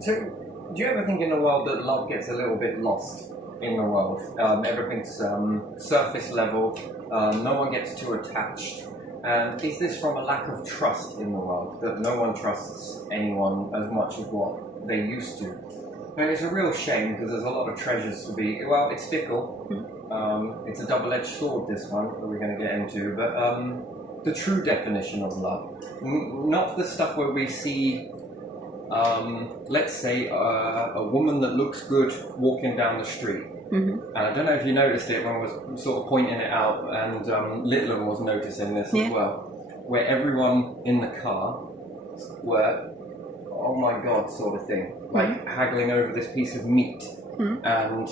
So, do you ever think in the world that love gets a little bit lost in the world? Everything's surface level, no one gets too attached. And is this from a lack of trust in the world, that no one trusts anyone as much as what they used to? And it's a real shame because there's a lot of treasures to be. Well, it's fickle. It's a double-edged sword, this one, that we're going to get into. But the true definition of love, not the stuff where we see, let's say, a woman that looks good walking down the street. And I don't know if you noticed it when I was sort of pointing it out, and Littler was noticing this as well, where everyone in the car were, oh my God, sort of thing, like haggling over this piece of meat. And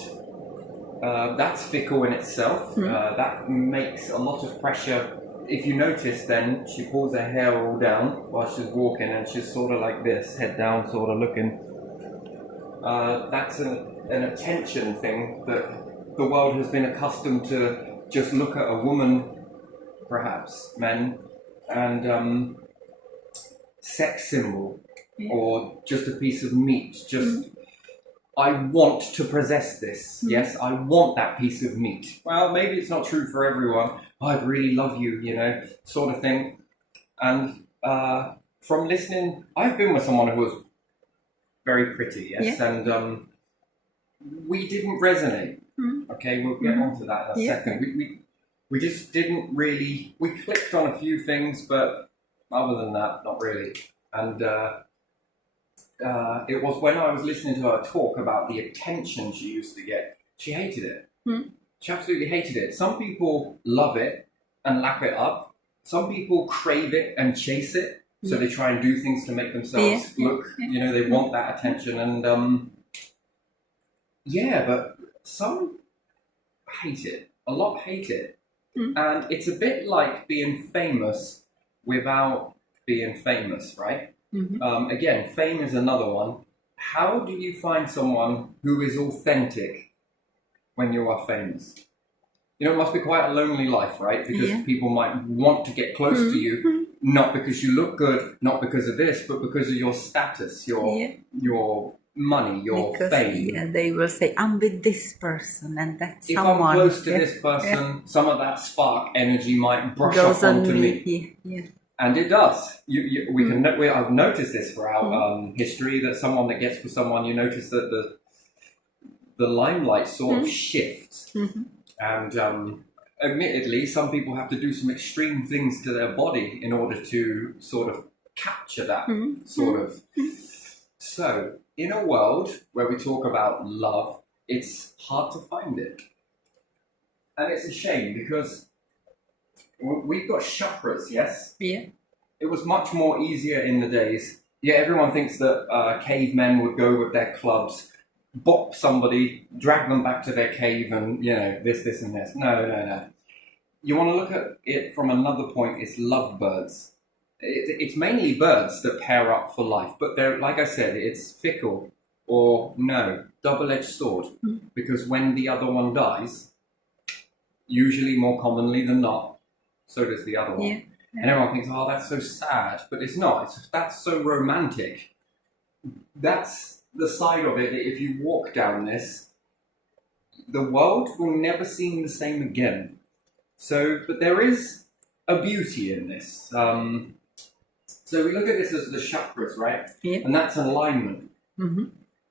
that's fickle in itself. That makes a lot of pressure. If you notice, then she pulls her hair all down while she's walking, and she's sort of like this, head down, sort of looking. That's an attention thing that the world has been accustomed to just look at a woman, perhaps men, and sex symbol, or just a piece of meat. Just, I want to possess this. Yes, I want that piece of meat. Well, maybe it's not true for everyone. I really love you, you know, sort of thing. And from listening, I've been with someone who was very pretty, yes, and we didn't resonate. Okay, we'll get onto that in a second. We just didn't really. We clicked on a few things, but other than that, not really. And it was when I was listening to her talk about the attention she used to get. She hated it. She absolutely hated it. Some people love it and lap it up. Some people crave it and chase it. So they try and do things to make themselves look, you know, they want that attention. And but some hate it. A lot hate it. And it's a bit like being famous without being famous, right? Again, fame is another one. How do you find someone who is authentic when you are famous? You know, it must be quite a lonely life, right? Because people might want to get close to you, not because you look good, not because of this, but because of your status, your money, your fame. Yeah, they will say, I'm with this person, and that's if someone. I'm close to this person, some of that spark energy might brush up onto me. And it does. I've noticed this throughout history, that someone that gets with someone, you notice that the limelight sort of shifts. And admittedly, some people have to do some extreme things to their body in order to sort of capture that sort of. So, in a world where we talk about love, it's hard to find it. And it's a shame because we've got chakras, yes? Yeah. It was much more easier in the days. Yeah, everyone thinks that cavemen would go with their clubs, bop somebody, drag them back to their cave, and, you know, this and this. No. You want to look at it from another point. It's lovebirds. It's mainly birds that pair up for life, but they're, like I said, it's fickle, or double-edged sword, because when the other one dies, usually more commonly than not, so does the other one. And everyone thinks, oh, that's so sad, but it's not. That's so romantic. That's the side of it that if you walk down this, the world will never seem the same again. So, but there is a beauty in this. So we look at this as the chakras, right? And that's alignment.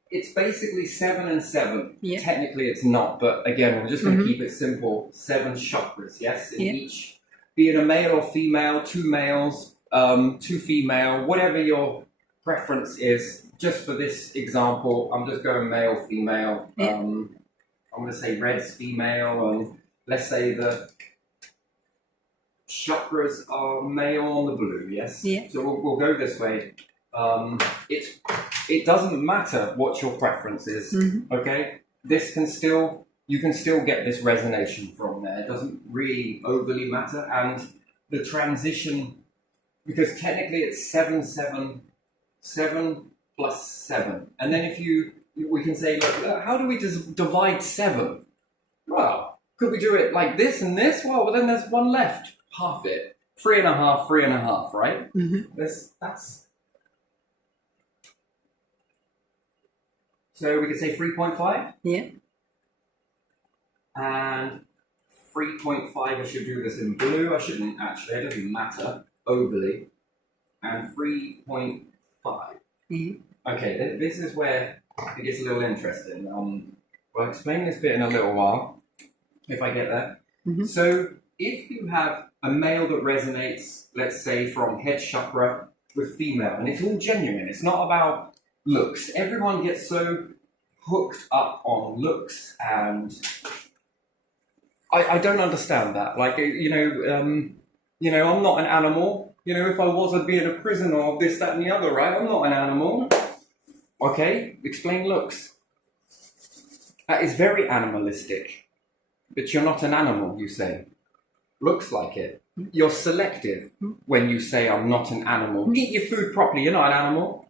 It's basically 7 and 7. Technically it's not, but again, we're just going to keep it simple. 7 chakras, yes? In each, be it a male or female, 2 males, 2 female, whatever your preference is. Just for this example, I'm just going male, female. I'm going to say red's female, and let's say the chakras are male on the blue, yes? So we'll go this way. It doesn't matter what your preference is, okay? You can still get this resonation from there. It doesn't really overly matter. And the transition, because technically it's 7, 7, 7 plus 7. And then we can say, look, how do we just divide 7? Well, could we do it like this and this? Well, then there's one left. Half it. 3.5, 3.5, right? That's So we could say 3.5. Yeah. And 3.5, I should do this in blue. I shouldn't actually, it doesn't matter overly. And 3.5. Yeah. Okay, this is where it gets a little interesting. I'll explain this bit in a little while, if I get there. Mm-hmm. So, if you have a male that resonates, let's say, from head chakra with female, and it's all genuine, it's not about looks. Everyone gets so hooked up on looks, and I don't understand that. Like, I'm not an animal. You know, if I was, I'd be in a prison or this, that, and the other, right? I'm not an animal. Okay, explain looks. That is very animalistic. But you're not an animal, you say. Looks like it. You're selective when you say I'm not an animal. Eat your food properly, you're not an animal.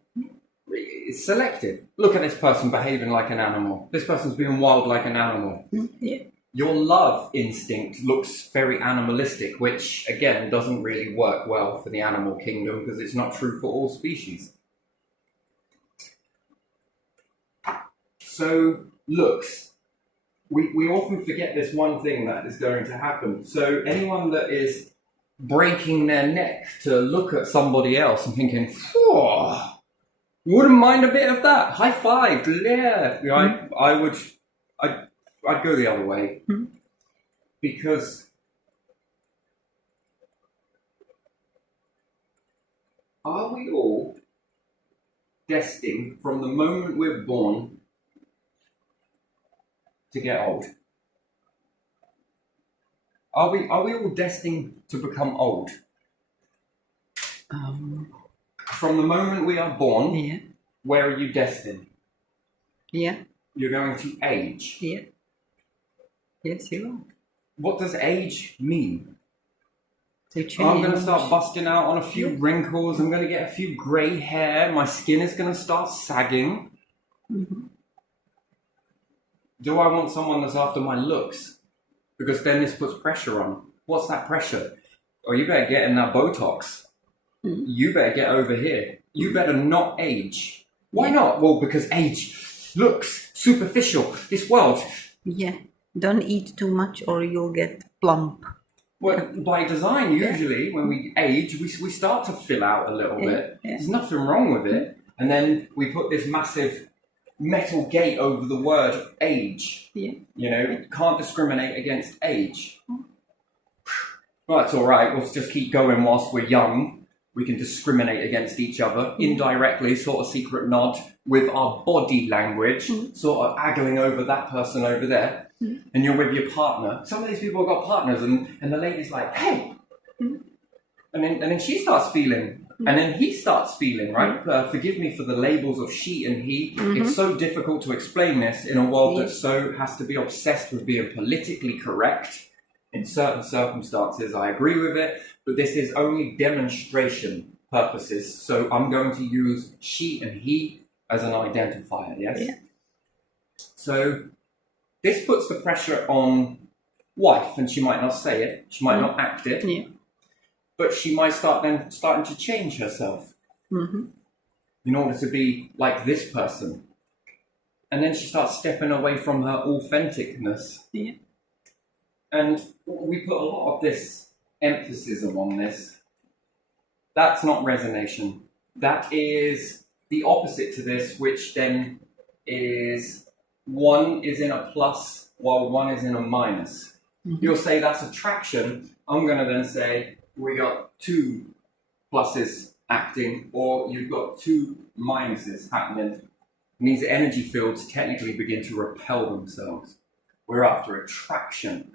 It's selective. Look at this person behaving like an animal. This person's being wild like an animal. Yeah. Your love instinct looks very animalistic, which, again, doesn't really work well for the animal kingdom because it's not true for all species. So, looks. We often forget this one thing that is going to happen. So, anyone that is breaking their neck to look at somebody else and thinking, oh, wouldn't mind a bit of that. High five, yeah. I'd go the other way. Because are we all destined from the moment we're born to get old? Are we all destined to become old? From the moment we are born, Yeah. where are you destined? Yeah. You're going to age. Yeah. Yes, you are. What does age mean? To change. I'm going to start busting out on a few wrinkles. I'm going to get a few grey hair. My skin is going to start sagging. Do I want someone that's after my looks? Because then this puts pressure on. What's that pressure? Oh, you better get in that Botox. You better get over here. You better not age. Why not? Well, because age looks superficial. This world. Yeah. Don't eat too much or you'll get plump. Well, by design, usually, when we age, we start to fill out a little bit. Yeah. There's nothing wrong with it. And then we put this massive metal gate over the word age. Yeah. You know, can't discriminate against age. Well, that's all right. Let's just keep going whilst we're young. We can discriminate against each other indirectly, sort of secret nod with our body language, sort of haggling over that person over there. And you're with your partner. Some of these people have got partners, and the lady's like, hey. And then she starts feeling, and then he starts feeling, right? Forgive me for the labels of she and he. It's so difficult to explain this in a world that so has to be obsessed with being politically correct. In certain circumstances, I agree with it, but this is only demonstration purposes. So I'm going to use she and he as an identifier, yes? Yeah. So this puts the pressure on wife, and she might not say it, she might not act it, Yeah. but she might starting to change herself in order to be like this person. And then she starts stepping away from her authenticness. Yeah. And we put a lot of this emphasis on this. That's not resonation. That is the opposite to this, which then is one is in a plus while one is in a minus. You'll say that's attraction. I'm going to then say we got two pluses acting, or you've got two minuses happening. It means the energy fields technically begin to repel themselves. We're after attraction.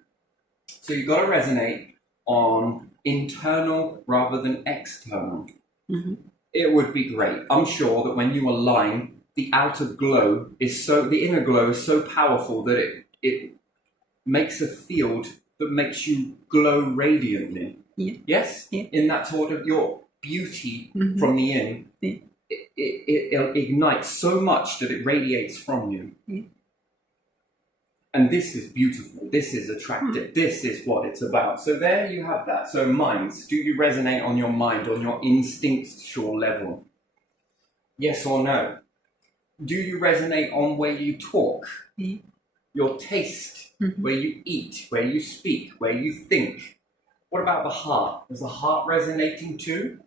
So you've got to resonate on internal rather than external. It would be great. I'm sure that when you align, the outer glow is the inner glow is so powerful that it makes a field that makes you glow radiantly. Yeah. Yes? Yeah. In that sort of your beauty from the in, it ignites so much that it radiates from you. Yeah. And this is beautiful. This is attractive. This is what it's about. So there you have that. So minds. Do you resonate on your mind, on your instinctual level? Yes or no? Do you resonate on where you talk, Yeah. your taste, where you eat, where you speak, where you think? What about the heart? Is the heart resonating too?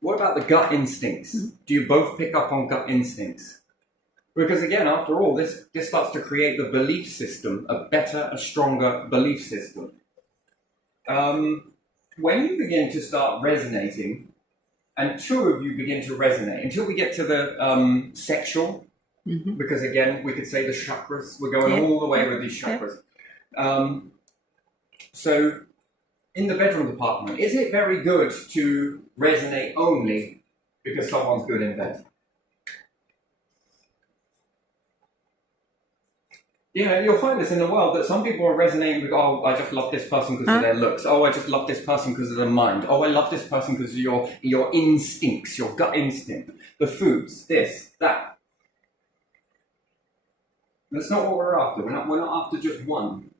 What about the gut instincts? Do you both pick up on gut instincts? Because again, after all, this starts to create the belief system, a better, a stronger belief system. When you begin to start resonating, and two of you begin to resonate, until we get to the sexual, because again, we could say the chakras, we're going all the way with these chakras. So, in the bedroom department, is it very good to resonate only because someone's good in bed? You know, you'll find this in the world that some people are resonating with, oh, I just love this person because of their looks. Oh, I just love this person because of their mind. Oh, I love this person because of your instincts, your gut instinct, the foods, this, that. That's not what we're after. We're not after just one.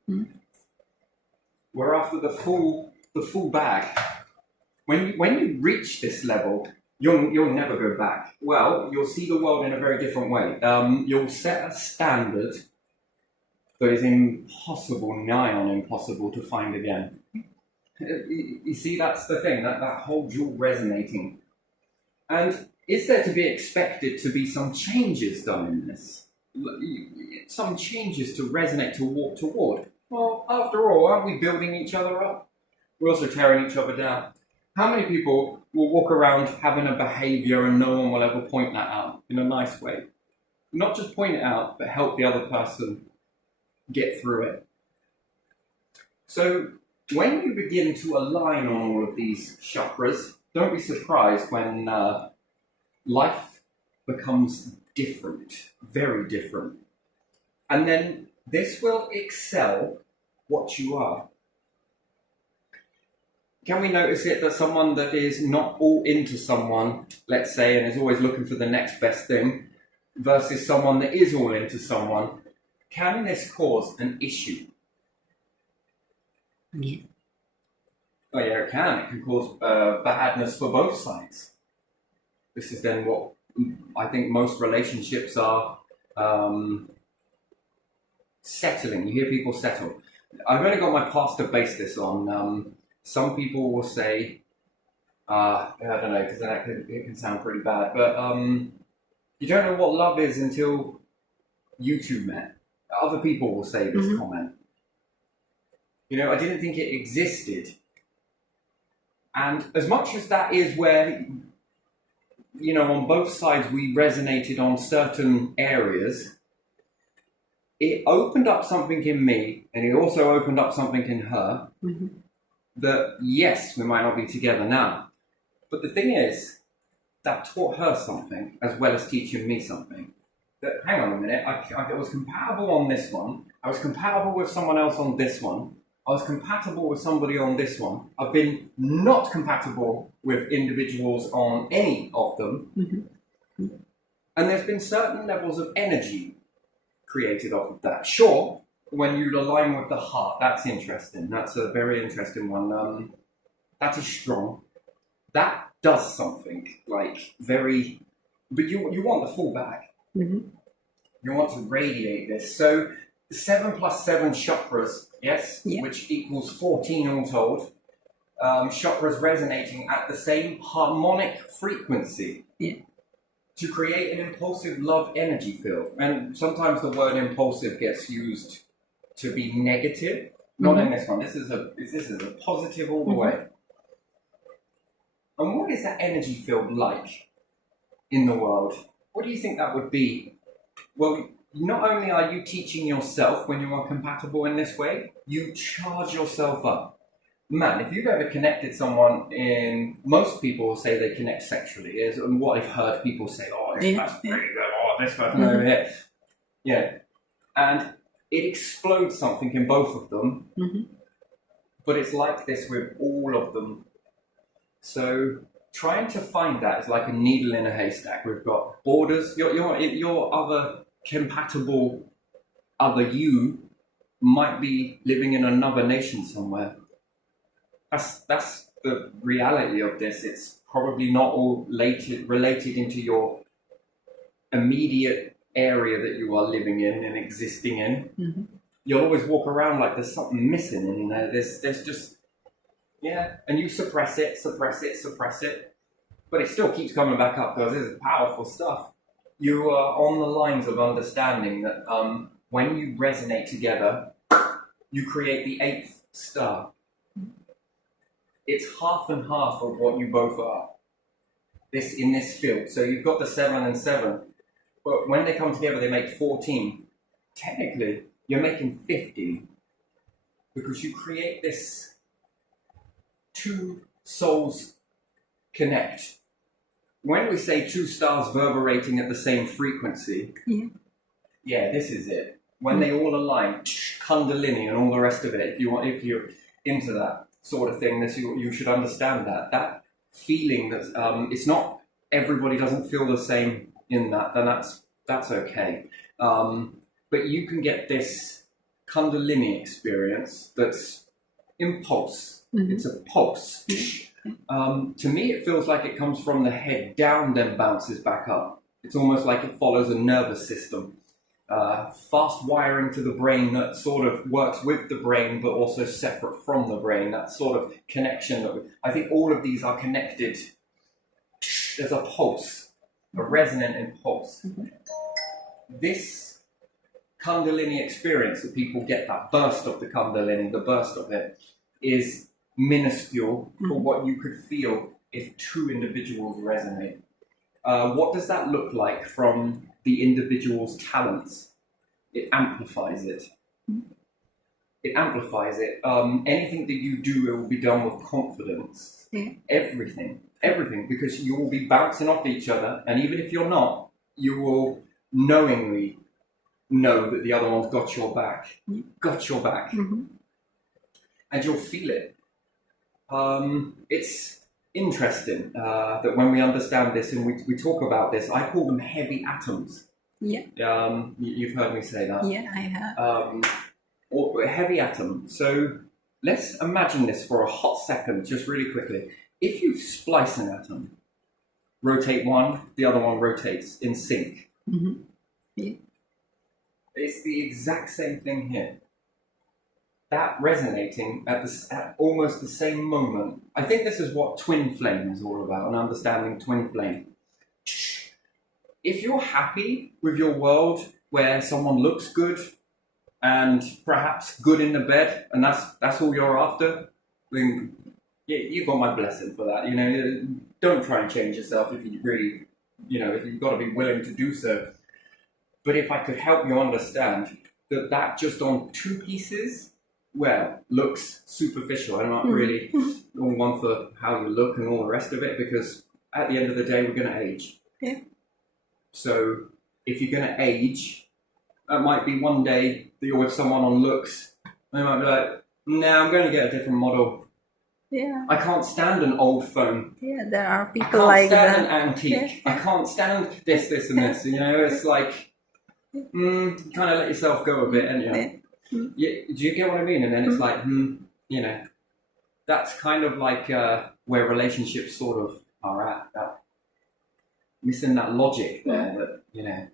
We're after the full bag. When you reach this level, you'll never go back. Well, you'll see the world in a very different way. You'll set a standard that is impossible, nigh on impossible to find again. You see, that's the thing, that whole dual resonating. And is there to be expected to be some changes done in this? Some changes to resonate, to walk toward? Well, after all, aren't we building each other up? We're also tearing each other down. How many people will walk around having a behavior and no one will ever point that out in a nice way? Not just point it out, but help the other person get through it. So when you begin to align on all of these chakras, don't be surprised when life becomes different, very different. And then this will excel what you are. Can we notice it that someone that is not all into someone, let's say, and is always looking for the next best thing, versus someone that is all into someone, can this cause an issue? Yeah. Oh yeah, it can. It can cause badness for both sides. This is then what I think most relationships are settling. You hear people settle. I've only got my past to base this on. Some people will say, I don't know, because it can sound pretty bad, but you don't know what love is until you two met. Other people will say this comment. You know, I didn't think it existed. And as much as that is where, you know, on both sides we resonated on certain areas, it opened up something in me, and it also opened up something in her, that yes, we might not be together now. But the thing is, that taught her something as well as teaching me something. That, hang on a minute, I was compatible on this one, I was compatible with someone else on this one, I was compatible with somebody on this one, I've been not compatible with individuals on any of them, and there's been certain levels of energy created off of that. Sure, when you align with the heart, that's interesting, that's a very interesting one, that is strong, that does something, like, very, but you want the full bag. You want to radiate this. So 7 plus 7 chakras, yes, which equals 14 all told. Chakras resonating at the same harmonic frequency to create an impulsive love energy field. And sometimes the word impulsive gets used to be negative. Not in this one. This is a positive all the way. And what is that energy field like in the world? What do you think that would be? Well, not only are you teaching yourself when you are compatible in this way, you charge yourself up. Man, if you've ever connected someone most people will say they connect sexually, and what I've heard people say, oh, this person's really good, oh, this person over here. Yeah. And it explodes something in both of them, but it's like this with all of them. So trying to find that is like a needle in a haystack. We've got borders. Your other compatible other you might be living in another nation somewhere. That's the reality of this. It's probably not all related into your immediate area that you are living in and existing in, Mm-hmm. you'll always walk around like there's something missing in there. There's just, yeah, and you suppress it, but it still keeps coming back up because this is powerful stuff. You are on the lines of understanding that when you resonate together, you create the 8th star. It's half and half of what you both are. In this field. So you've got the 7 and 7, but when they come together, they make 14. Technically, you're making 15 because you create this 2 souls connect. When we say 2 stars reverberating at the same frequency, yeah, this is it. When they all align, Kundalini and all the rest of it. If you're into that sort of thing, you should understand that feeling that it's not everybody doesn't feel the same in that. Then that's okay. But you can get this Kundalini experience that's impulse. Mm-hmm. It's a pulse. To me, it feels like it comes from the head down, then bounces back up. It's almost like it follows a nervous system. Fast wiring to the brain that sort of works with the brain, but also separate from the brain. That sort of connection. I think all of these are connected. There's a pulse, a resonant impulse. Mm-hmm. This Kundalini experience that people get, that burst of the Kundalini, the burst of it, is minuscule for what you could feel if 2 individuals resonate. What does that look like from the individual's talents? It amplifies it. It amplifies it. Anything that you do, it will be done with confidence. Yeah. Everything, because you will be bouncing off each other, and even if you're not, you will knowingly know that the other one's got your back. Mm-hmm. And you'll feel it. It's interesting that when we understand this and we talk about this, I call them heavy atoms. Yeah. You've heard me say that. Yeah, I have. Or a heavy atom. So let's imagine this for a hot second, just really quickly. If you splice an atom, rotate one, the other one rotates in sync. Mm-hmm. Yeah. It's the exact same thing here. That resonating at almost the same moment. I think this is what twin flame is all about, and understanding twin flame. If you're happy with your world where someone looks good and perhaps good in the bed, and that's all you're after, then you've got my blessing for that. Don't try and change yourself if you really, if you've got to be willing to do so. But if I could help you understand that just on 2 pieces, well, looks superficial. I'm not really one for how you look and all the rest of it, because at the end of the day, we're going to age. Yeah. So if you're going to age, it might be one day that you're with someone on looks, and they might be like, nah, I'm going to get a different model. Yeah. I can't stand an old phone. Yeah, there are people like that. I can't stand an antique. Yeah. I can't stand this, and this. It's like, you kind of let yourself go a bit, and do you get what I mean? And then it's like, that's kind of like where relationships sort of are at. That missing that logic there. That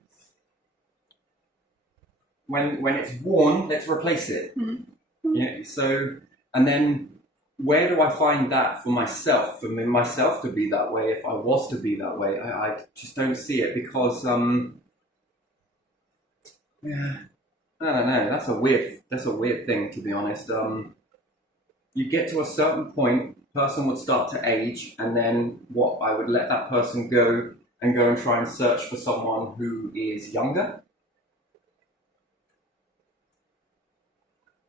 when it's worn, let's replace it. Mm-hmm. Yeah. So, and then where do I find that for myself? For myself to be that way, if I was to be that way, I just don't see it because I don't know. That's a weird thing, to be honest. You get to a certain point, person would start to age, and then I would let that person go and try and search for someone who is younger.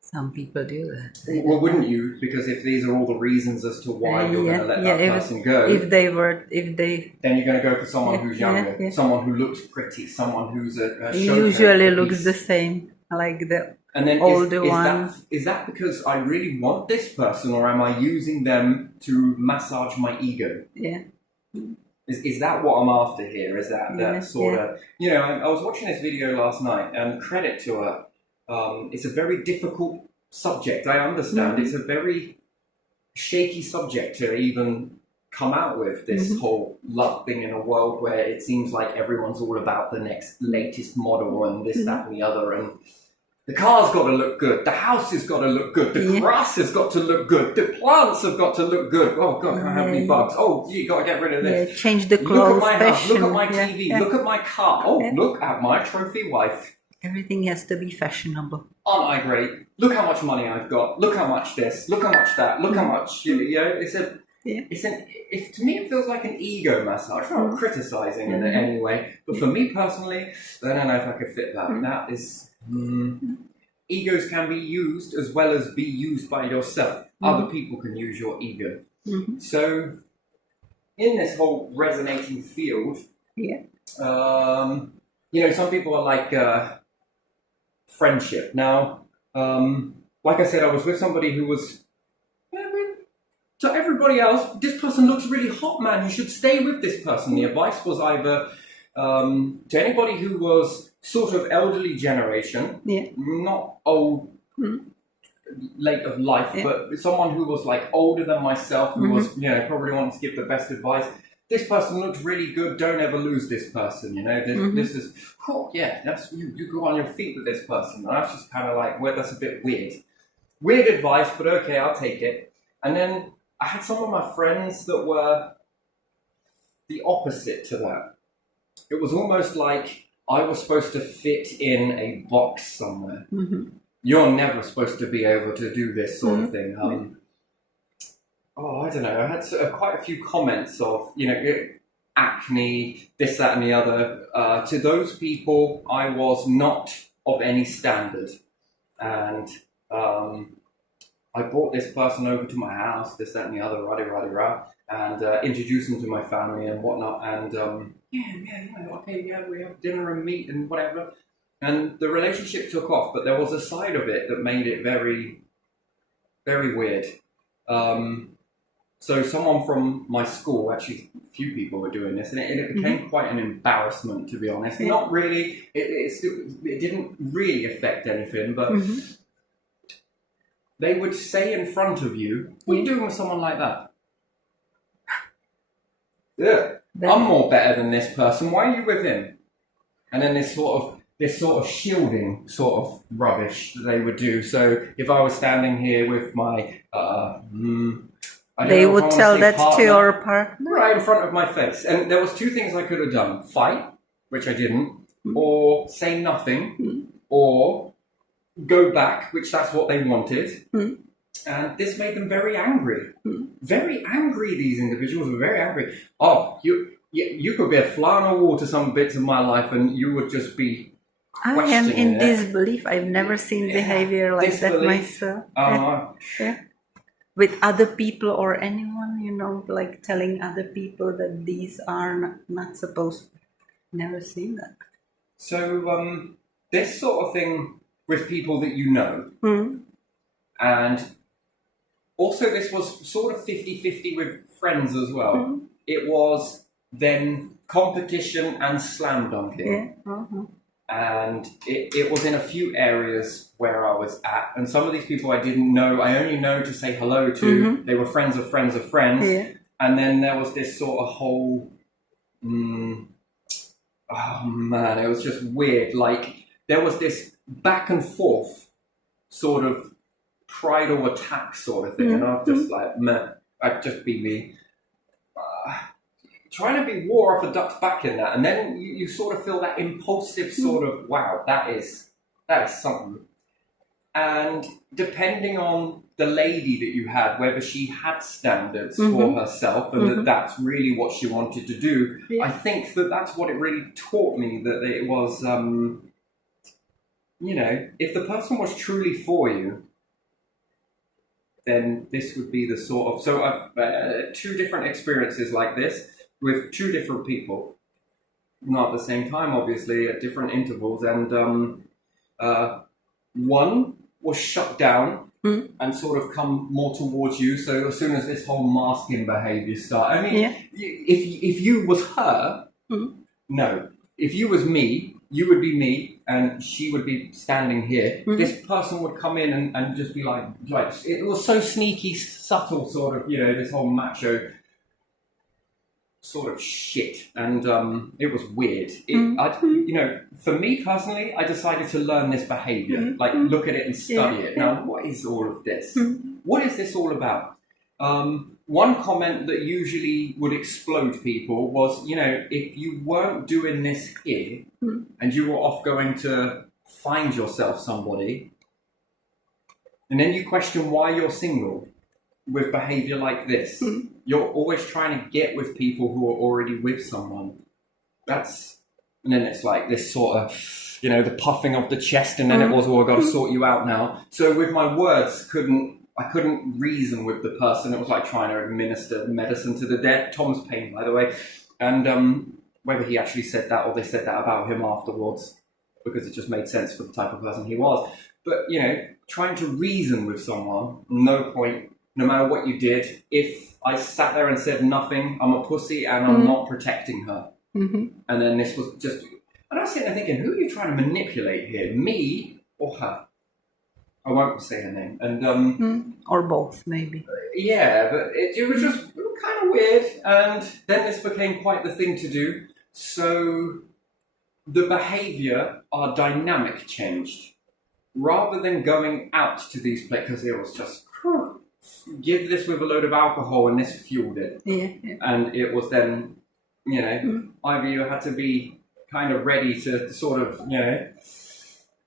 Some people do that. Well, wouldn't you? Because if these are all the reasons as to why you're going to let that person go, then you're going to go for someone who's younger, someone who looks pretty, someone who's a usually looks the same, like the older one. Is that because I really want this person, or am I using them to massage my ego? Yeah. Is that what I'm after here? Is that sort of... I was watching this video last night, and credit to her. It's a very difficult subject, I understand. Mm-hmm. It's a very shaky subject to even come out with this whole love thing in a world where it seems like everyone's all about the next latest model and this, that, and the other. And the car's got to look good. The house has got to look good. The grass has got to look good. The plants have got to look good. Oh, God, can I have any bugs? Oh, you got to get rid of this. Yeah, change the clothes. Look at my house. Look at my TV. Look at my car. Oh, look at my trophy wife. Everything has to be fashionable. Aren't I great? Look how much money I've got. Look how much this. Look how much that. Look how much. You know, to me, it feels like an ego massage. I'm not criticizing in any way, but for me personally, I don't know if I could fit that. That is, egos can be used as well as be used by yourself. Other people can use your ego. So, in this whole resonating field, you know, some people are like friendship. Now, like I said, I was with somebody who was. To everybody else, this person looks really hot, man. You should stay with this person. The advice was either to anybody who was sort of elderly generation, not old, late of life, but someone who was like older than myself, who was, you know, probably wanting to give the best advice. This person looks really good. Don't ever lose this person. You know, this is, that's you go on your feet with this person. And that's just kind of like, well, that's a bit weird. Weird advice, but okay, I'll take it. And then I had some of my friends that were the opposite to that. It was almost like I was supposed to fit in a box somewhere. You're never supposed to be able to do this sort of thing. I don't know. I had quite a few comments of, you know, acne, this, that, and the other. To those people, I was not of any standard. And I brought this person over to my house, this, that, and the other, and introduced them to my family and whatnot. And we have dinner and meat and whatever. And the relationship took off, but there was a side of it that made it very, very weird. So someone from my school, actually a few people were doing this, and it became quite an embarrassment, to be honest. Not really, it didn't really affect anything, but they would say in front of you, what are you doing with someone like that? I'm more better than this person, why are you with him? And then this sort of shielding sort of rubbish that they would do. So if I was standing here with my they would tell that partner, to your partner? Right in front of my face. And there was two things I could have done. Fight, which I didn't, or say nothing, or go back, which that's what they wanted. And this made them very angry. Very angry, these individuals were very angry. Oh, you could be a fly on the wall to some bits of my life and you would just be I am in disbelief. I've never seen behavior like that myself. With other people or anyone, you know, like telling other people that these are not supposed to. Never seen that. So this sort of thing with people that you know, and also this was sort of 50-50 with friends as well. It was then competition and slam dunking. And it was in a few areas where I was at, and some of these people I didn't know. I only know to say hello to. They were friends of friends of friends. And then there was this sort of whole, oh man, it was just weird. Like there was this back and forth sort of pride or attack sort of thing, and I was just like, man, I'd just be me. Trying to be war off a duck's back in that, and then you sort of feel that impulsive sort of, wow, that is something. And depending on the lady that you had, whether she had standards for herself and that's really what she wanted to do, I think that's what it really taught me, that it was, you know, if the person was truly for you, then this would be the sort of, so I've two different experiences like this, with two different people, not at the same time, obviously, at different intervals, and one was shut down and sort of come more towards you. So as soon as this whole masking behaviour started, I mean, if you was her, no. If you was me, you would be me, and she would be standing here. This person would come in and just be like, it was so sneaky, subtle, sort of, you know, this whole macho. sort of shit, and it was weird. For me personally, I decided to learn this behavior, like look at it and study it. Now, what is all of this? What is this all about? One comment that usually would explode people was, if you weren't doing this here and you were off going to find yourself somebody, and then you question why you're single with behavior like this, you're always trying to get with people who are already with someone. And then it's like this sort of, the puffing of the chest, and then it was, I've got to sort you out now. So with my words, I couldn't reason with the person. It was like trying to administer medicine to the dead. Tom's Paine, by the way. And whether he actually said that or they said that about him afterwards, because it just made sense for the type of person he was. But, trying to reason with someone, no point, no matter what you did. If I sat there and said nothing, I'm a pussy and I'm not protecting her. And then this was just... And I was sitting there thinking, who are you trying to manipulate here? Me or her? I won't say her name. And or both, maybe. Yeah, but it was just kind of weird. And then this became quite the thing to do. So the behaviour, our dynamic changed. Rather than going out to these places, because it was just, give this with a load of alcohol and this fueled it. Yeah. And it was then, either you had to be kind of ready to sort of,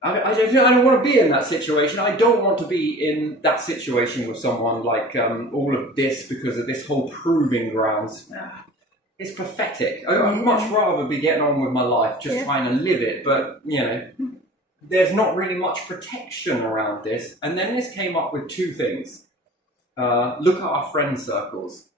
I don't want to be in that situation. I don't want to be in that situation with someone like all of this because of this whole proving grounds. It's pathetic. I'd much rather be getting on with my life, just trying to live it. But, there's not really much protection around this. And then this came up with two things. Look at our friend circles.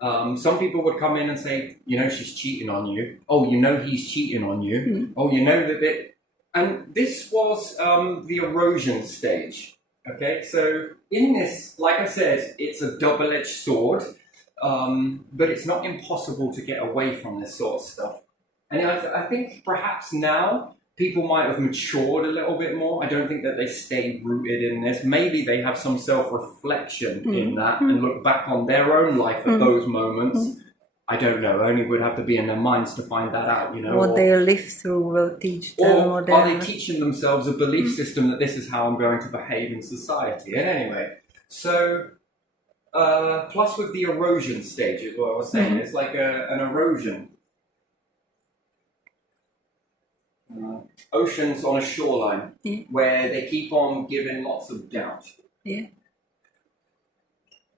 Some people would come in and say, she's cheating on you. Oh, he's cheating on you. Oh, that. And this was the erosion stage. Okay, so in this, like I said, it's a double-edged sword, but it's not impossible to get away from this sort of stuff. And I think perhaps now people might have matured a little bit more. I don't think that they stay rooted in this. Maybe they have some self-reflection in that and look back on their own life at those moments. I don't know. Only would have to be in their minds to find that out, What they live through will teach them. Or are they teaching themselves a belief system that this is how I'm going to behave in society? And anyway, so plus with the erosion stage is what I was saying. It's like an erosion. Oceans on a shoreline where they keep on giving lots of doubt.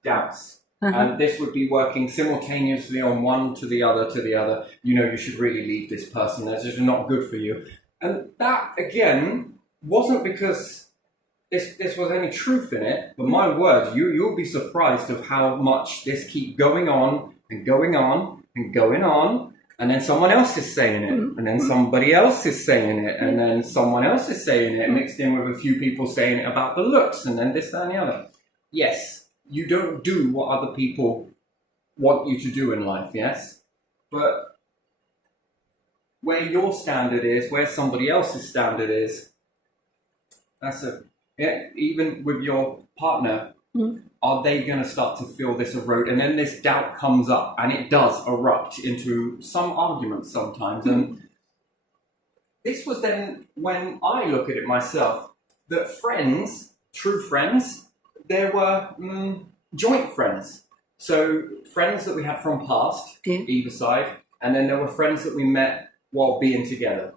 Doubts. And this would be working simultaneously on one to the other to the other. You should really leave this person. This is not good for you. And that, again, wasn't because this was any truth in it. But my word, you'll be surprised of how much this keeps going on and going on and going on. And then someone else is saying it. And then somebody else is saying it. And then someone else is saying it, mixed in with a few people saying it about the looks. And then this, that, and the other. Yes. You don't do what other people want you to do in life, yes? But where your standard is, where somebody else's standard is, even with your partner, are they going to start to feel this erode? And then this doubt comes up, and it does erupt into some arguments sometimes. And this was then when I look at it myself, that friends, true friends, there were joint friends. So friends that we had from past, either side, and then there were friends that we met while being together.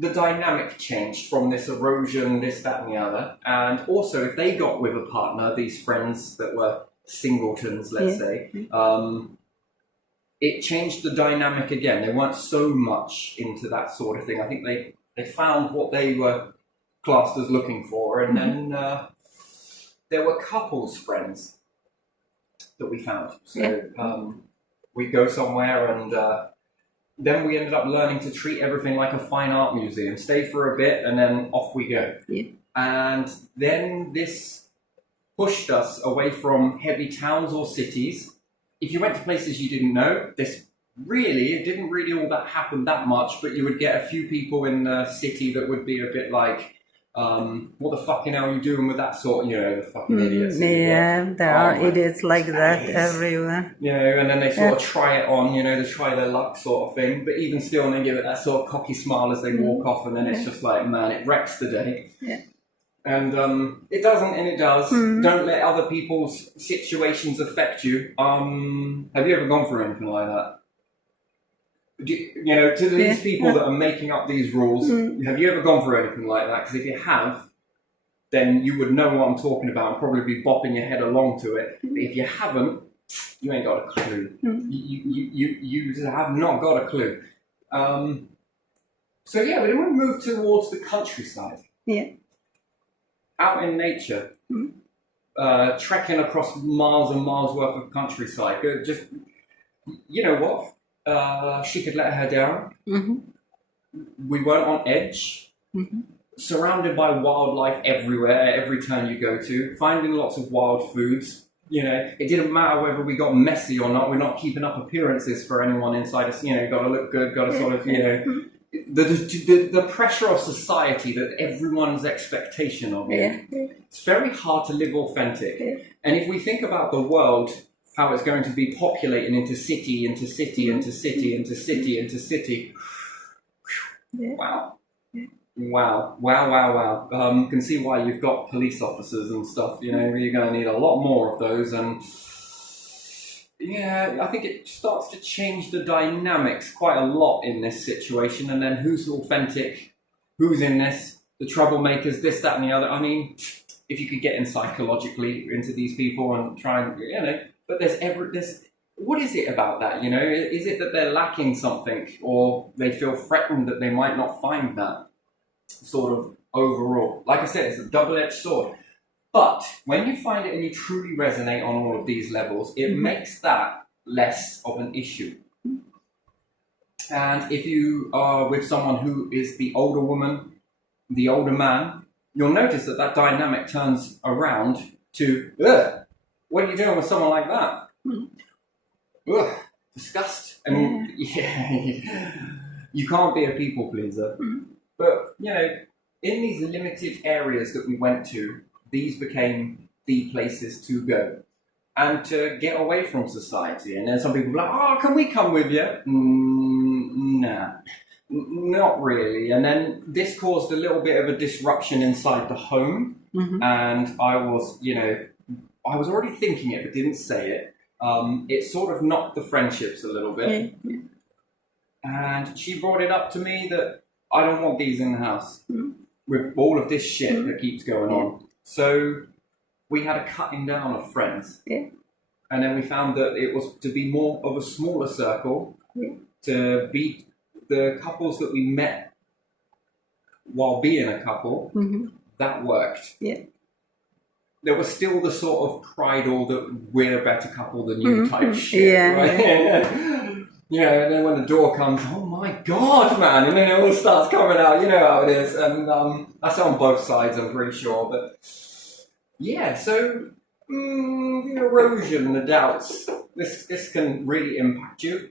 The dynamic changed from this erosion, this, that, and the other. And also, if they got with a partner, these friends that were singletons, let's say, it changed the dynamic again. They weren't so much into that sort of thing. I think they found what they were classed as looking for, and then there were couples friends that we found. So we'd go somewhere, and then we ended up learning to treat everything like a fine art museum. Stay for a bit, and then off we go. And then this pushed us away from heavy towns or cities. If you went to places you didn't know, it didn't really all that happen that much, but you would get a few people in the city that would be a bit like, What the fucking hell are you doing with that sort? You know, the fucking idiots. Yeah, there Oh are my idiots like that days. everywhere. You know, and then they sort of try it on, you know, they try their luck sort of thing, but even still they give it that sort of cocky smile as they walk off, and then it's just like, man, it wrecks the day. Yeah. And it doesn't, and it does. Don't let other people's situations affect you. Have you ever gone through anything like that? You know, to these people that are making up these rules, have you ever gone through anything like that? Because if you have, then you would know what I'm talking about and probably be bopping your head along to it. But if you haven't, you ain't got a clue. You have not got a clue. So yeah, we want to move towards the countryside. Yeah. Out in nature. Trekking across miles and miles worth of countryside. Just, you know what? She could let her down. We weren't on edge. Surrounded by wildlife everywhere, every turn you go to. Finding lots of wild foods. You know, it didn't matter whether we got messy or not. We're not keeping up appearances for anyone inside us. You know, got to look good, got to sort of, you know, the pressure of society, that everyone's expectation of you. It's very hard to live authentic. And if we think about the world, how it's going to be populating into city, into city, into city, into city, into city. Wow. Wow. You can see why you've got police officers and stuff, you know, you're going to need a lot more of those. And yeah, I think it starts to change the dynamics quite a lot in this situation. And then who's authentic, who's in this, the troublemakers, this, that, and the other. I mean, if you could get in psychologically into these people and try and, you know, but there's what is it about that, you know? Is it that they're lacking something, or they feel threatened that they might not find that sort of overall? Like I said, it's a double-edged sword. But when you find it and you truly resonate on all of these levels, it makes that less of an issue. And if you are with someone who is the older woman, the older man, you'll notice that that dynamic turns around to, ugh, what are you doing with someone like that? Ugh, disgust. And you can't be a people pleaser. But, you know, in these limited areas that we went to, these became the places to go and to get away from society. And then some people were like, oh, can we come with you? Nah, not really. And then this caused a little bit of a disruption inside the home. And I was, you know, I was already thinking it, but didn't say it. It sort of knocked the friendships a little bit. And she brought it up to me that I don't want these in the house with all of this shit that keeps going on. So we had a cutting down of friends. And then we found that it was to be more of a smaller circle, to be the couples that we met while being a couple, that worked. There was still the sort of pride, or that we're a better couple than you type shit, right? You know, and then when the door comes, oh my God, man, and then it all starts coming out, you know how it is. And that's on both sides, I'm pretty sure. But yeah, so the erosion, the doubts, this can really impact you.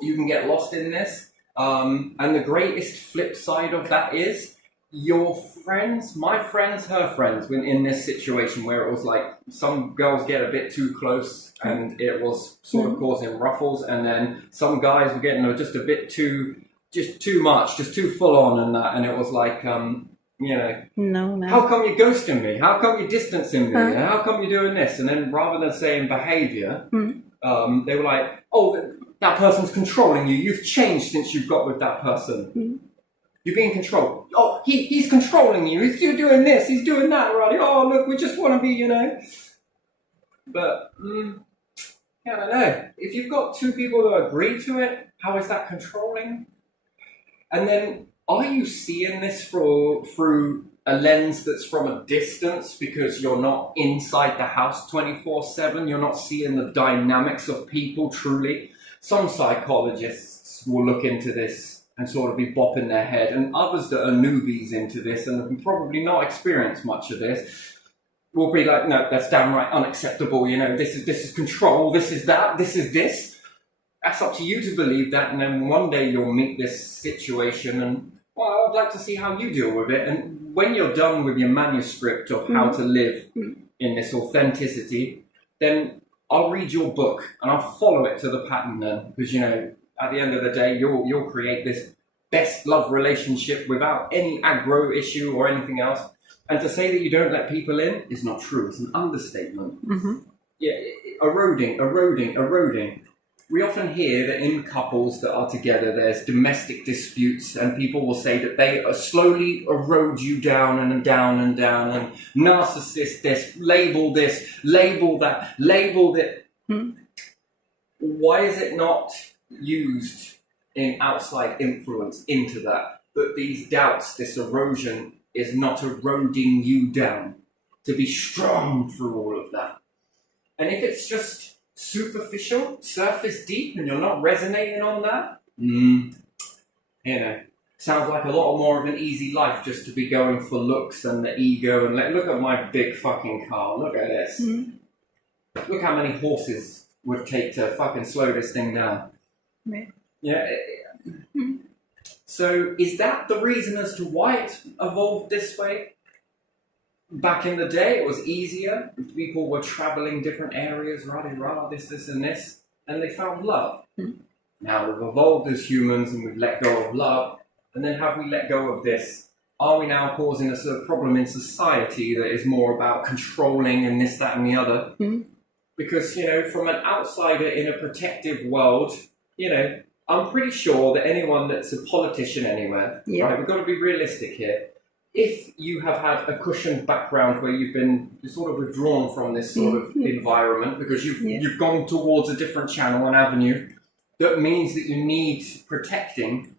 You can get lost in this. And the greatest flip side of that is your friends, my friends, her friends, when in this situation where it was like some girls get a bit too close and it was sort of causing ruffles, and then some guys were getting just a bit too much, just too full on, and that, and it was like, you know, no. How come you're ghosting me? How come you're distancing me? How come you're doing this? And then rather than saying behaviour, they were like, oh, that person's controlling you. You've changed since you've got with that person. You're being controlled. Oh, he's controlling you. He's doing this. He's doing that, right? Oh, look, we just want to be, you know. But, I don't know. If you've got two people that agree to it, how is that controlling? And then, are you seeing this through a lens that's from a distance because you're not inside the house 24/7? You're not seeing the dynamics of people truly? Some psychologists will look into this and sort of be bopping their head, and others that are newbies into this and have probably not experienced much of this will be like, no, that's downright unacceptable, you know, this is control, this is that, this is this. That's up to you to believe that, and then one day you'll meet this situation and Well, I'd like to see how you deal with it. And when you're done with your manuscript of how to live in this authenticity, then I'll read your book and I'll follow it to the pattern then. Because, you know, at the end of the day, you'll create this best love relationship without any aggro issue or anything else. And to say that you don't let people in is not true. It's an understatement. Yeah, eroding. We often hear that in couples that are together, there's domestic disputes, and people will say that they slowly erode you down and down and down, and narcissist this, label that, label that. Why is it not used in outside influence into that? But these doubts, this erosion is not eroding you down to be strong through all of that. And if it's just superficial, surface deep, and you're not resonating on that, you know, sounds like a lot more of an easy life just to be going for looks and the ego and look at my big fucking car, look at this. Look how many horses would take to fucking slow this thing down. Yeah. So is that the reason as to why it evolved this way? Back in the day, it was easier. People were traveling different areas, rah, this, and this, and they found love. Now we've evolved as humans and we've let go of love, and then have we let go of this? Are we now causing a sort of problem in society that is more about controlling and this, that, and the other? Because, you know, from an outsider in a protective world, you know, I'm pretty sure that anyone that's a politician anywhere, right, we've got to be realistic here. If you have had a cushioned background where you've been sort of withdrawn from this sort of environment because you've gone towards a different channel and avenue that means that you need protecting,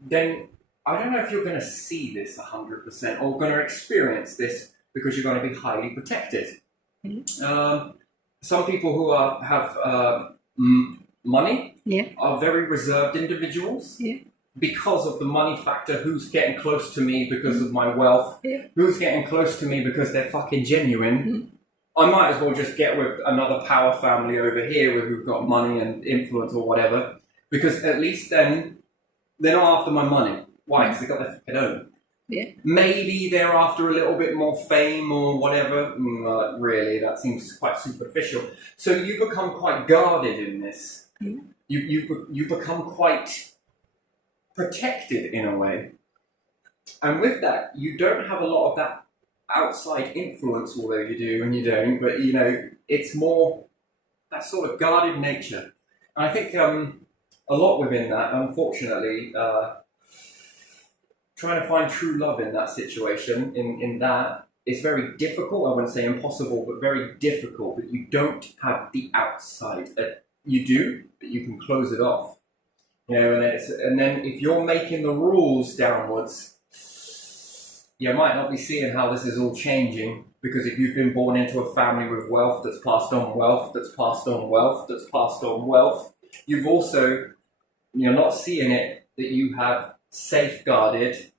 then I don't know if you're going to see this 100% or going to experience this because you're going to be highly protected. Some people who have money are very reserved individuals. Because of the money factor, who's getting close to me because of my wealth, who's getting close to me because they're fucking genuine, I might as well just get with another power family over here who've got money and influence or whatever, because at least then they're not after my money. Why? Because they got their fucking own. Maybe they're after a little bit more fame or whatever. Really, that seems quite superficial. So you become quite guarded in this. You become quite protected in a way, and with that you don't have a lot of that outside influence, although you do and you don't, but you know, it's more that sort of guarded nature. And I think a lot within that, unfortunately, trying to find true love in that situation, in that, is very difficult. I wouldn't say impossible, but very difficult, but you don't have the outside. You do, but you can close it off. You know, and then if you're making the rules downwards, you might not be seeing how this is all changing, because if you've been born into a family with wealth that's passed on wealth, that's passed on wealth, that's passed on wealth, you've also, you're not seeing it, that you have safeguarded,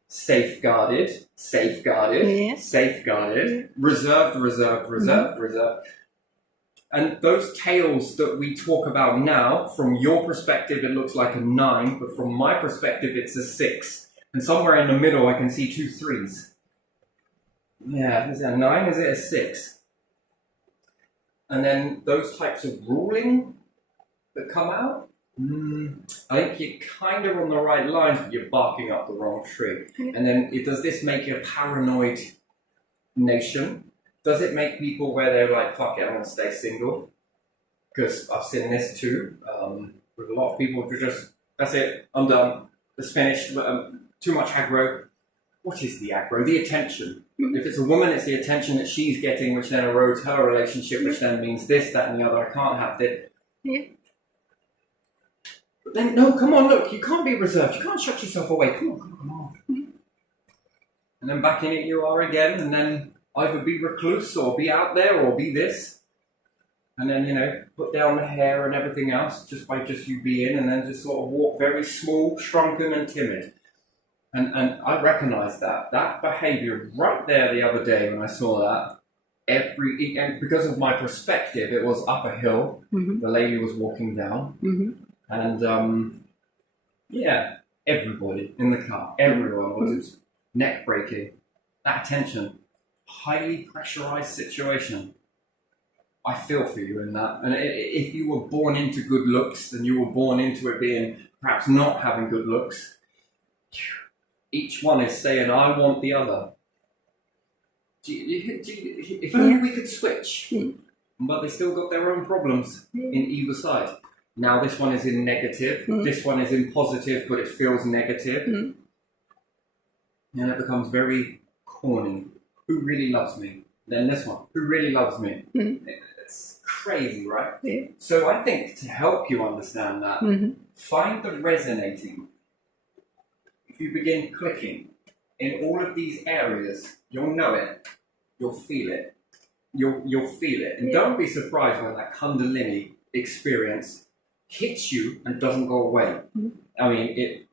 reserved. And those tails that we talk about now, from your perspective, it looks like a 9, but from my perspective, it's a 6. And somewhere in the middle, I can see 2 3s. Yeah, is it a 9? Is it a 6? And then those types of ruling that come out, I think you're kind of on the right lines, but you're barking up the wrong tree. And then does this make you a paranoid nation? Does it make people where they're like, fuck it, I'm going to stay single? Because I've seen this too, with a lot of people who just, that's it, I'm done, it's finished, too much aggro. What is the aggro? The attention. If it's a woman, it's the attention that she's getting, which then erodes her relationship, which then means this, that, and the other. I can't have this. But then, no, come on, look, you can't be reserved. You can't shut yourself away. Come on. And then back in it you are again, and then either be recluse or be out there or be this. And then, you know, put down the hair and everything else just by just you being, and then just sort of walk very small, shrunken and timid. And I recognise that behaviour right there the other day when I saw that. And because of my perspective, it was up a hill. The lady was walking down. And, yeah, everybody in the car, everyone was just neck breaking. That tension, highly pressurized situation. I feel for you in that. And if you were born into good looks and you were born into it being perhaps not having good looks, each one is saying, I want the other. If only we could switch. But they still got their own problems in either side. Now this one is in negative, this one is in positive, but it feels negative. And it becomes very corny. Who really loves me? Then this one, who really loves me? It's crazy, right? Yeah. So I think to help you understand that, find the resonating. If you begin clicking in all of these areas, you'll know it, you'll feel it, you'll feel it. And don't be surprised when that Kundalini experience hits you and doesn't go away. I mean,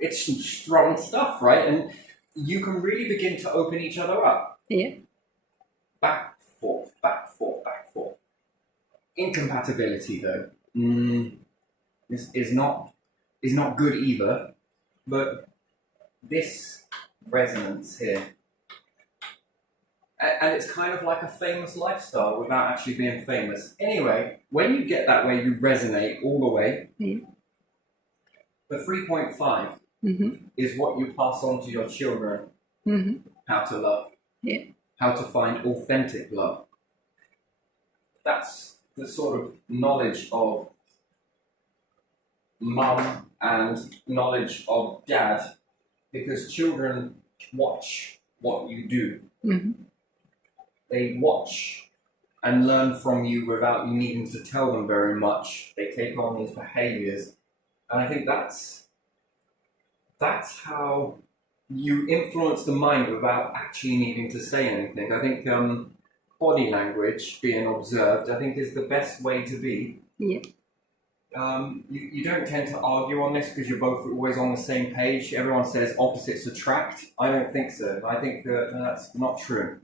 it's some strong stuff, right? And you can really begin to open each other up. Yeah. Back, forth, back, forth, back, forth. Incompatibility, though, is not good either. But this resonance here, and it's kind of like a famous lifestyle without actually being famous. Anyway, when you get that way, you resonate all the way. The 3.5 is what you pass on to your children. How to love. How to find authentic love. That's the sort of knowledge of mum and knowledge of dad, because children watch what you do. They watch and learn from you without you needing to tell them very much. They take on these behaviors. And I think that's how you influence the mind without actually needing to say anything. I think body language being observed, I think, is the best way to be. You don't tend to argue on this because you're both always on the same page. Everyone says opposites attract. I don't think so. I think that's not true.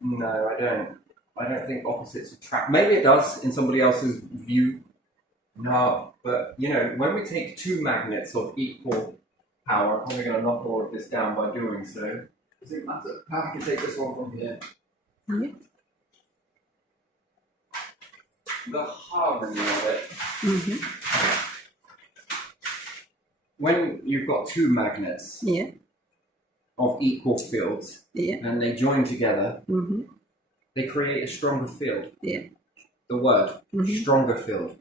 No, I don't. I don't think opposites attract. Maybe it does in somebody else's view. No, but when we take two magnets of equal power, I'm probably going to knock all of this down by doing so. Does it matter? I can take this one from here. The harmony of it. When you've got two magnets of equal fields and they join together, they create a stronger field. The word, stronger field.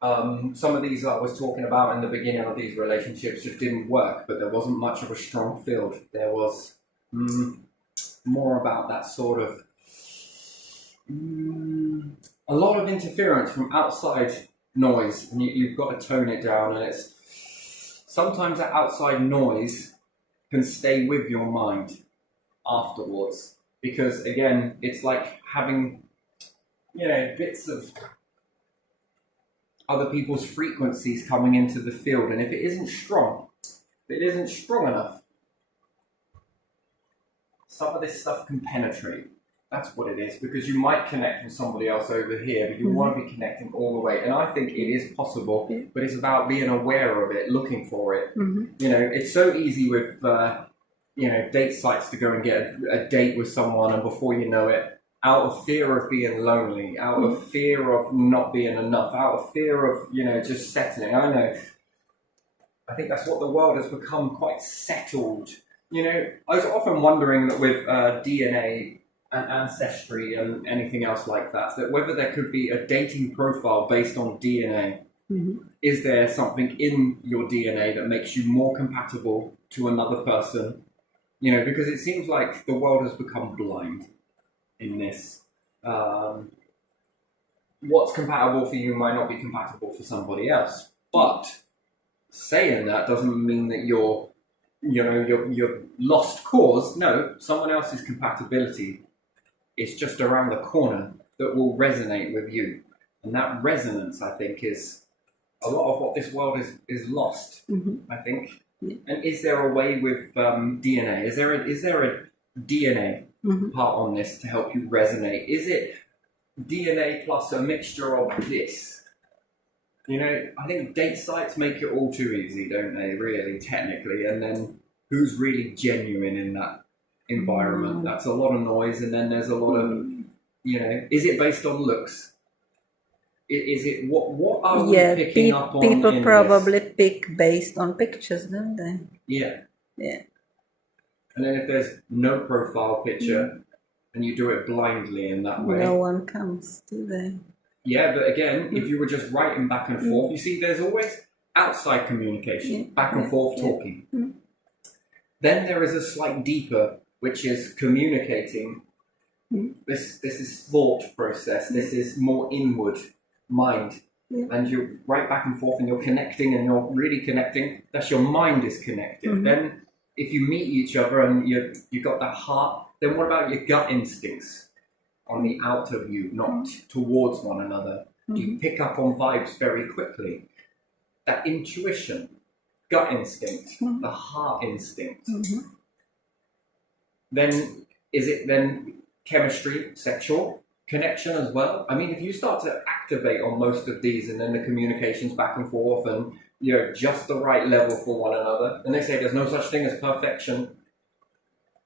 Some of these I was talking about in the beginning of these relationships just didn't work, but there wasn't much of a strong field. There was more about that sort of a lot of interference from outside noise, and you've got to tone it down. And it's sometimes that outside noise can stay with your mind afterwards, because again, it's like having bits of other people's frequencies coming into the field, and if it isn't strong enough, some of this stuff can penetrate. That's what it is, because you might connect with somebody else over here, but you want to be connecting all the way. And I think it is possible, but it's about being aware of it, looking for it. It's so easy with date sites to go and get a date with someone, and before you know it, out of fear of being lonely, out of fear of not being enough, out of fear of just settling. I think that's what the world has become, quite settled. I was often wondering that with DNA and ancestry and anything else like that whether there could be a dating profile based on DNA. Is there something in your DNA that makes you more compatible to another person? Because it seems like the world has become blind in this. What's compatible for you might not be compatible for somebody else. But saying that doesn't mean that you're lost cause. No, someone else's compatibility is just around the corner that will resonate with you. And that resonance, I think, is a lot of what this world is lost, I think. And is there a way with DNA? Is there a DNA part on this to help you resonate? Is it DNA plus a mixture of this? You know, I think date sites make it all too easy, don't they? Really, technically, and then who's really genuine in that environment? That's a lot of noise, and then there's a lot of, you know, is it based on looks? Is it what are we Yeah, picking up on? people in probably this? pick based on pictures, don't they? Yeah. Yeah. And then if there's no profile picture and you do it blindly in that way, No one comes, do they? yeah. But again, if you were just writing back and forth, you see, there's always outside communication, back and forth talking. Then there is a slight deeper, which is communicating. This is thought process. This is more inward mind. And you write back and forth and you're connecting and you're really connecting. That's your mind is connected. Then if you meet each other and you got that heart, then what about your gut instincts on the outer view, not towards one another? Do you pick up on vibes very quickly? That intuition, gut instinct, the heart instinct. Then is it then chemistry, sexual connection as well? I mean, if you start to activate on most of these and then the communications back and forth and you're just the right level for one another, and they say there's no such thing as perfection.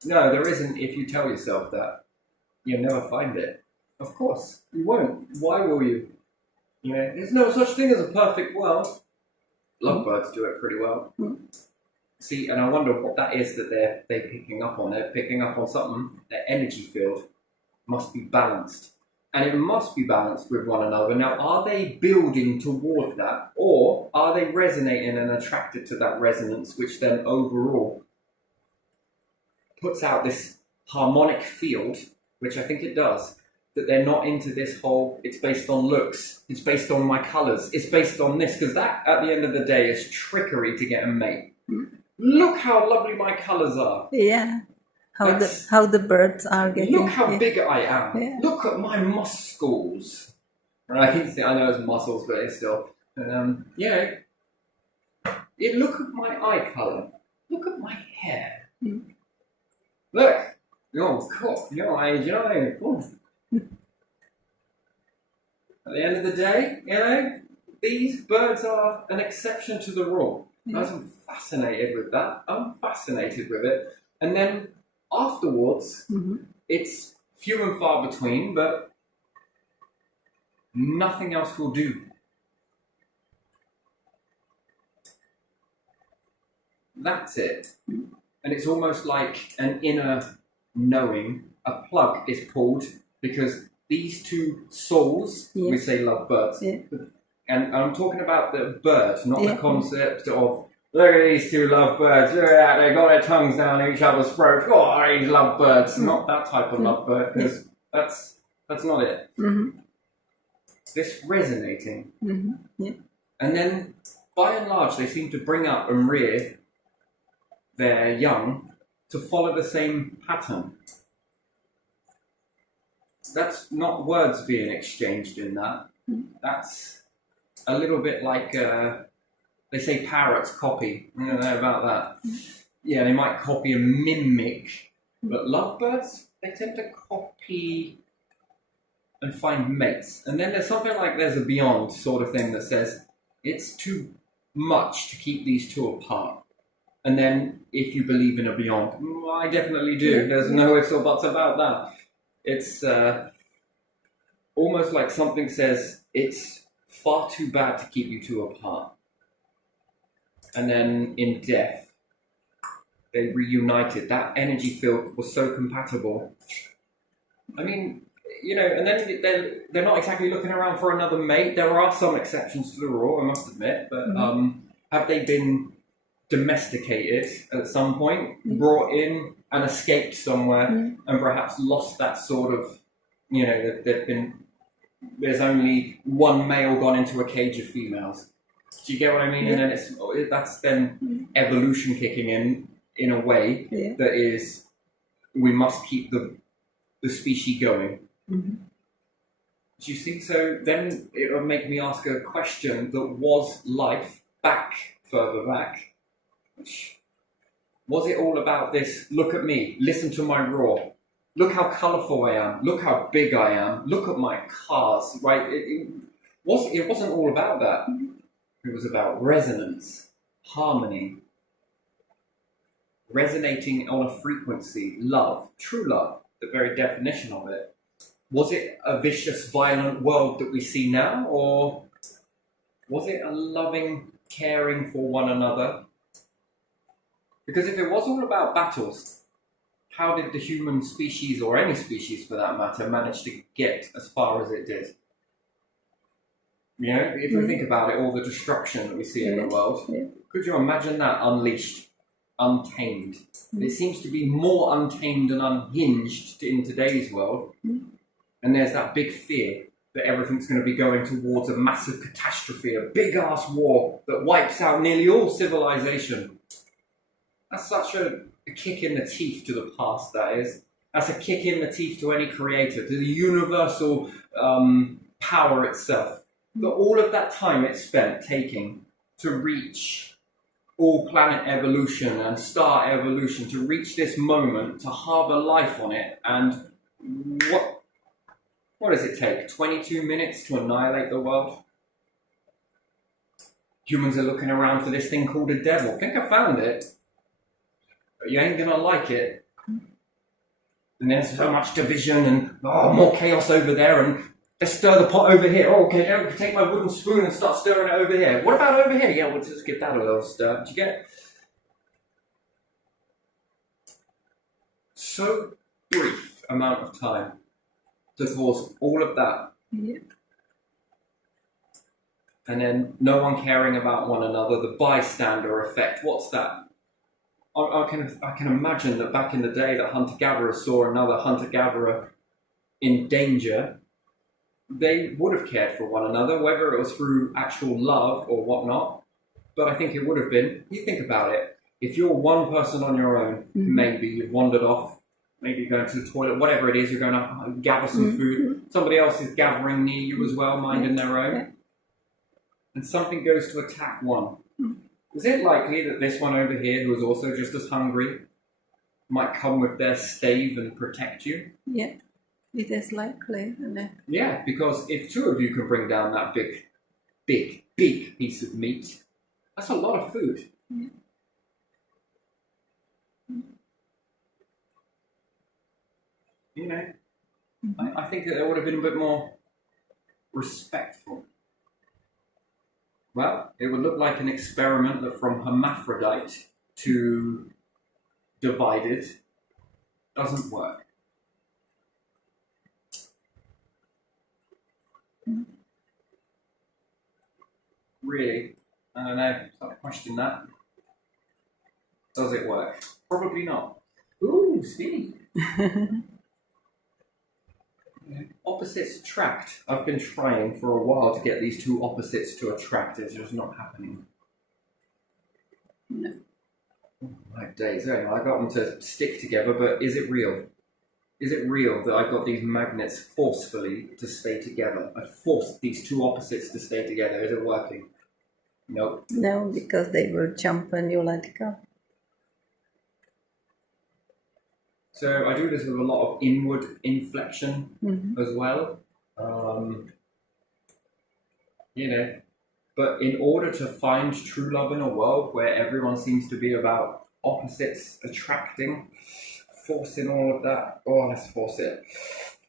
No, there isn't. If you tell yourself that, you'll never find it. Of course, you won't. Why will you? You know, there's no such thing as a perfect world. Lovebirds do it pretty well. See, and I wonder what that is that they're picking up on. They're picking up on something. Their energy field must be balanced. And it must be balanced with one another. Now, are they building toward that? Or are they resonating and attracted to that resonance, which then overall puts out this harmonic field, which I think it does, that they're not into this whole, it's based on looks, it's based on my colours, it's based on this, because that, at the end of the day, is trickery to get a mate. Look how lovely my colours are. Yeah. How the birds are getting. Look how big I am. Yeah. Look at my muscles. Right? I know it's muscles, but it's still. Yeah. Look at my eye colour. Look at my hair. Look. You're cool. You're enjoying. At the end of the day, you know, these birds are an exception to the rule. I'm fascinated with that. I'm fascinated with it. And then afterwards, it's few and far between, but nothing else will do. That's it. And it's almost like an inner knowing. A plug is pulled because these two souls, we say lovebirds, and I'm talking about the bird, not the concept of, look at these two lovebirds, look at that, they got their tongues down each other's throats, oh, these lovebirds. Not that type of lovebird, because that's not it. This resonating. And then, by and large, they seem to bring up and rear their young to follow the same pattern. That's not words being exchanged in that. That's a little bit like, they say parrots copy. I don't know about that. Yeah, they might copy and mimic, but lovebirds, they tend to copy and find mates. And then there's something like there's a beyond sort of thing that says it's too much to keep these two apart. And then if you believe in a beyond, I definitely do. There's no ifs or buts about that. It's almost like something says it's far too bad to keep you two apart. And then in death, they reunited. That energy field was so compatible. I mean, you know, and then they're not exactly looking around for another mate. There are some exceptions to the rule, I must admit, but have they been domesticated at some point, brought in and escaped somewhere, and perhaps lost that sort of, you know, there's only one male gone into a cage of females. Do you get what I mean? And then that's then evolution kicking in a way that is, we must keep the species going. Do you see? So then it would make me ask a question that was life further back. Was it all about this? Look at me, listen to my roar. Look how colourful I am. Look how big I am. Look at my cars, right? It wasn't all about that. It was about resonance, harmony, resonating on a frequency, love, true love, the very definition of it. Was it a vicious, violent world that we see now, or was it a loving, caring for one another? Because if it was all about battles, how did the human species, or any species for that matter, manage to get as far as it did? You know, if we think about it, all the destruction that we see in the world, could you imagine that unleashed, untamed? It seems to be more untamed and unhinged in today's world. And there's that big fear that everything's going to be going towards a massive catastrophe, a big-ass war that wipes out nearly all civilization. That's such a kick in the teeth to the past, that is. That's a kick in the teeth to any creator, to the universal power itself. That all of that time it's spent taking to reach all planet evolution and star evolution, to reach this moment, to harbour life on it, and what does it take? 22 minutes to annihilate the world? Humans are looking around for this thing called a devil. Think I found it, but you ain't gonna like it. And there's so much division and more chaos over there, and let's stir the pot over here. Oh, okay, I can take my wooden spoon and start stirring it over here. What about over here? Yeah, we'll just give that a little stir. Did you get it? So brief amount of time to cause all of that. And then no one caring about one another, the bystander effect. What's that? I can imagine that back in the day that hunter-gatherer saw another hunter-gatherer in danger, they would have cared for one another, whether it was through actual love or whatnot. But I think it would have been. You think about it. If you're one person on your own, maybe you've wandered off, maybe you're going to the toilet, whatever it is, you're going to gather some food. Somebody else is gathering near you as well, minding their own. And something goes to attack one. Is it likely that this one over here, who is also just as hungry, might come with their stave and protect you? Yeah, it is likely, isn't it? Yeah, because if two of you can bring down that big piece of meat, that's a lot of food. You know, I think that it would have been a bit more respectful. Well, it would look like an experiment that from hermaphrodite to divided doesn't work. Really? I don't know. Start to question that. Does it work? Probably not. Ooh, speed. Opposites attract. I've been trying for a while to get these two opposites to attract. It's just not happening. No. Oh, my days. I got them to stick together, but is it real? Is it real that I've got these magnets forcefully to stay together? I forced these two opposites to stay together. Is it working? Nope. No, because they will jump and you let go. So I do this with a lot of inward inflection as well. You know, but in order to find true love in a world where everyone seems to be about opposites attracting, forcing all of that. Oh, let's force it.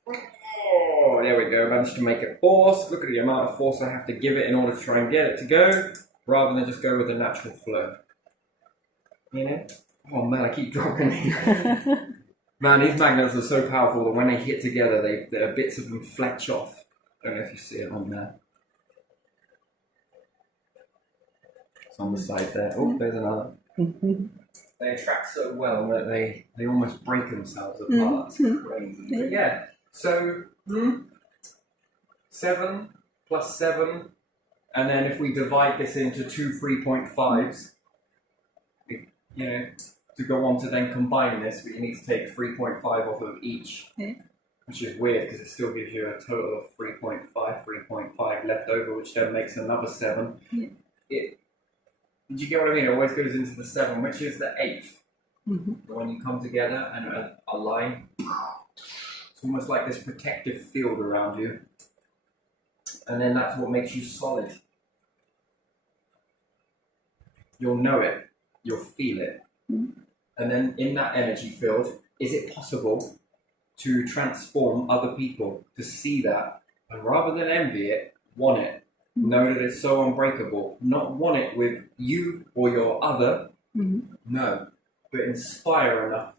Oh, there we go. Managed to make it force. Look at the amount of force I have to give it in order to try and get it to go, rather than just go with the natural flow. You know? Oh man, I keep dropping it. Man, these magnets are so powerful that when they hit together, bits of them fletch off. I don't know if you see it on there. It's on the side there. Oh, there's another. They attract so well that they almost break themselves apart. It's crazy. But yeah, so 7 plus 7, and then if we divide this into two 3.5s, you know, to go on to then combine this, we need to take 3.5 off of each, which is weird because it still gives you a total of 3.5 left over, which then makes another 7. Did you get what I mean? It always goes into the 7, which is the 8th. When you come together and align, it's almost like this protective field around you. and then that's what makes you solid. You'll know it, you'll feel it. And then in that energy field, is it possible to transform other people to see that, and rather than envy it, want it? Know that it's so unbreakable. Not want it with you or your other, no, but inspire enough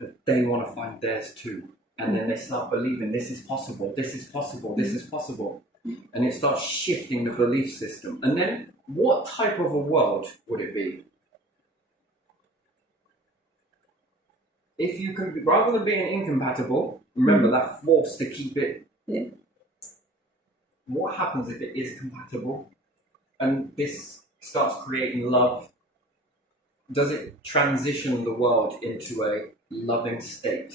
that they want to find theirs too. And then they start believing this is possible, this is possible, this is possible. And it starts shifting the belief system. And then what type of a world would it be? If you can, rather than being incompatible, remember that force to keep it. Yeah. What happens if it is compatible? And this starts creating love. Does it transition the world into a loving state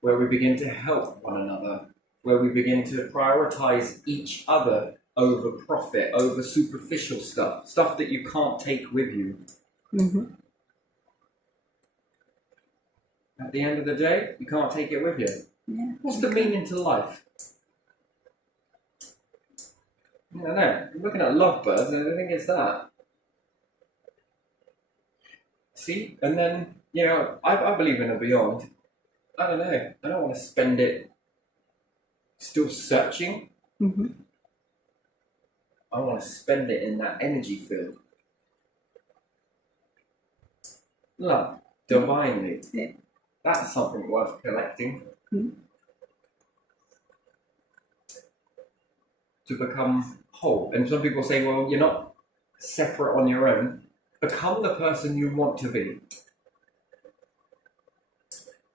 where we begin to help one another, where we begin to prioritize each other over profit, over superficial stuff that you can't take with you? At the end of the day, you can't take it with you. Yeah. What's the meaning to life? I don't know. I'm looking at lovebirds and I think it's that. See? And then, you know, I believe in a beyond. I don't know. I don't want to spend it still searching. I want to spend it in that energy field. Love. Divinely. Yeah. That's something worth collecting. To become whole. And some people say, well, you're not separate on your own. Become the person you want to be.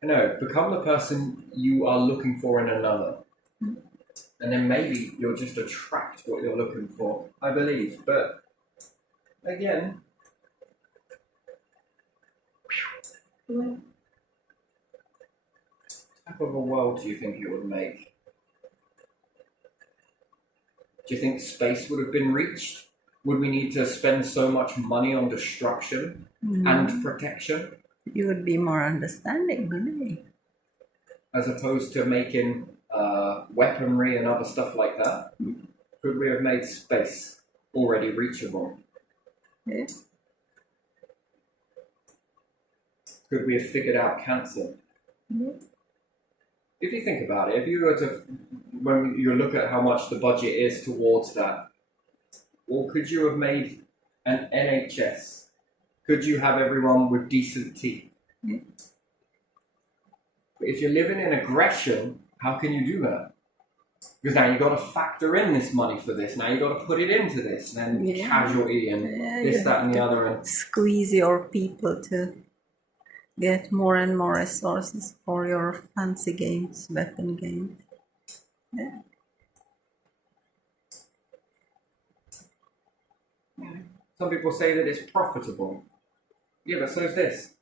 No, become the person you are looking for in another. And then maybe you'll just attract what you're looking for, I believe. But again, what type of a world do you think it would make? Do you think space would have been reached? Would we need to spend so much money on destruction and protection? You would be more understanding, wouldn't you? As opposed to making weaponry and other stuff like that? Could we have made space already reachable? Yeah. Could we have figured out cancer? Yeah. If you think about it, if you were to, when you look at how much the budget is towards that, or could you have made an NHS? Could you have everyone with decent teeth? Yeah. But if you're living in aggression, how can you do that? Because now you've got to factor in this money for this. Now you've got to put it into this, and then casualty and this, that, and the other. And squeeze your people to get more and more resources for your fancy games, weapon games. Yeah. Some people say that it's profitable. Yeah, but so is this.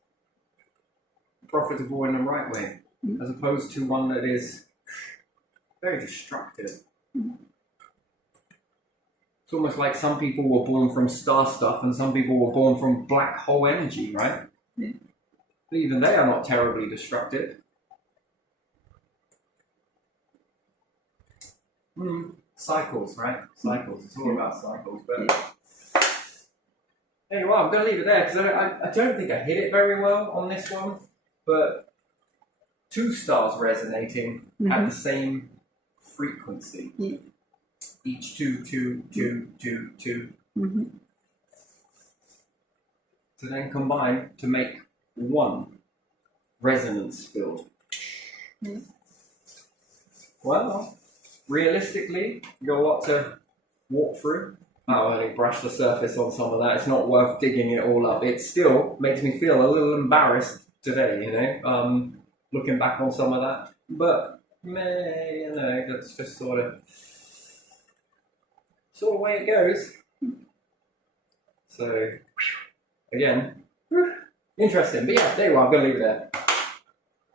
Profitable in the right way, as opposed to one that is very destructive. It's almost like some people were born from star stuff and some people were born from black hole energy, right? Yeah. But even they are not terribly destructive. Cycles, right? Cycles. It's all about cycles. But anyway, I'm going to leave it there because I don't think I hit it very well on this one. But 2 stars resonating at the same frequency. Yeah. Each 2, 2, 2, 2, 2. To then combine to make one resonance field. Well, realistically, you've got a lot to walk through. I'll only brush the surface on some of that. It's not worth digging it all up. It still makes me feel a little embarrassed today, you know, looking back on some of that. But, you know, that's just sort of way it goes. So, again, interesting. But yeah, there you are. I'm going to leave it there.